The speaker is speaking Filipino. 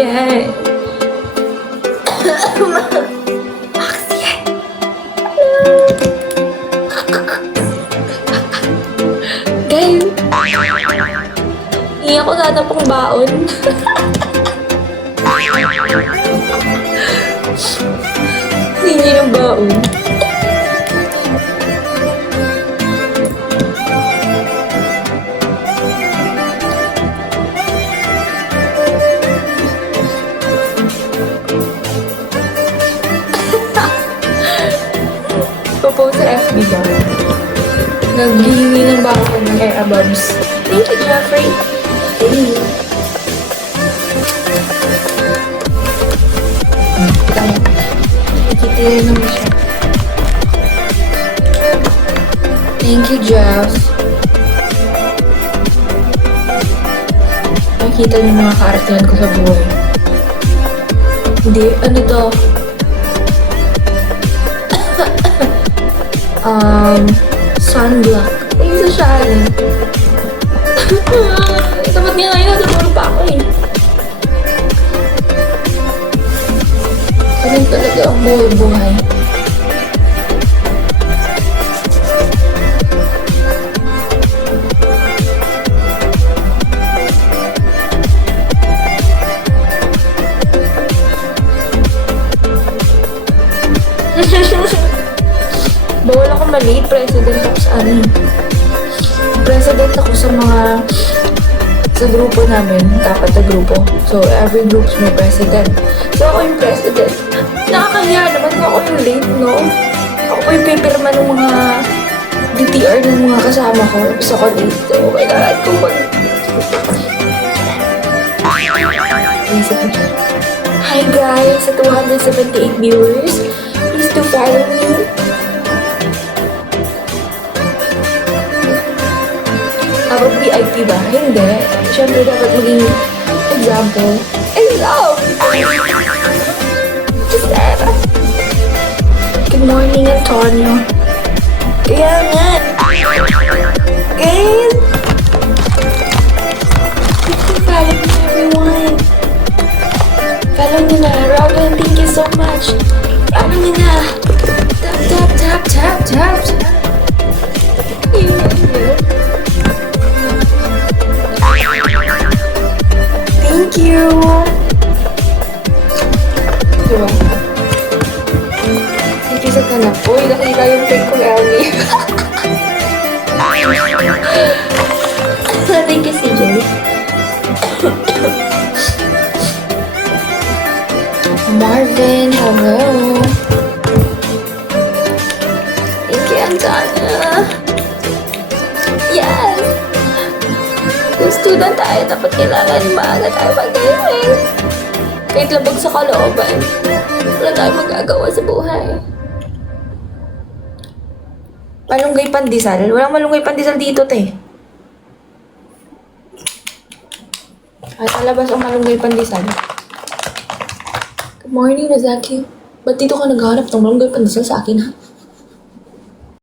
Yeah. Maxie. Guys. Hindi ako natapang baon. Hindi ng baon. Post sa FB ba? Naghihingi ng bako ng air abobs. Thank you, Jeffrey. Hey. Kita mo. Nakikitira naman siya. Thank you, Jeff. Nakikita niyo mga kaartihan ko sa buhay. Hindi, ano to? Sunblock. Ayun sa siya eh. Dapat niya ngayon, natutulog pa ako eh. Ganun talaga ang buhay-buhay. Bawal ako mali, president ako sa ano. President ako sa sa grupo namin, dapat na grupo. So, every group's may president. So, ako yung president. Nakakahiya naman ako yung late, no? Ako po yung pipirma ng mga DTR ng mga kasama ko. Gusto ko late. So, kailangan ko Hi guys! Sa 278 viewers, please do follow me. Dapat VIP ba? Hindi. Siyempre dapat maging example. Gisela! Good morning, Antonio. Kaya nga. Guys! Follow me, everyone. Follow me na. Robin, thank you so much. Follow me na. Tap, tap, tap, tap, tap. Thank you. Diba? Thank you sa kanap. Uy, nakita yung fake kong Ellie. Thank you, CJ. Marvin, hello. Thank you, Antana. Yes! Kung student tayo, dapat kailangan maaga tayo mag-gaming. Kahit labag sa kalooban, wala tayong magagawa sa buhay. Malunggay pandesal? Walang malunggay pandesal dito, te. Ay, talabas ang malunggay pandesal. Good morning, Nazaki. Ba't dito ka naghanap ng malunggay pandesal sa akin, ha?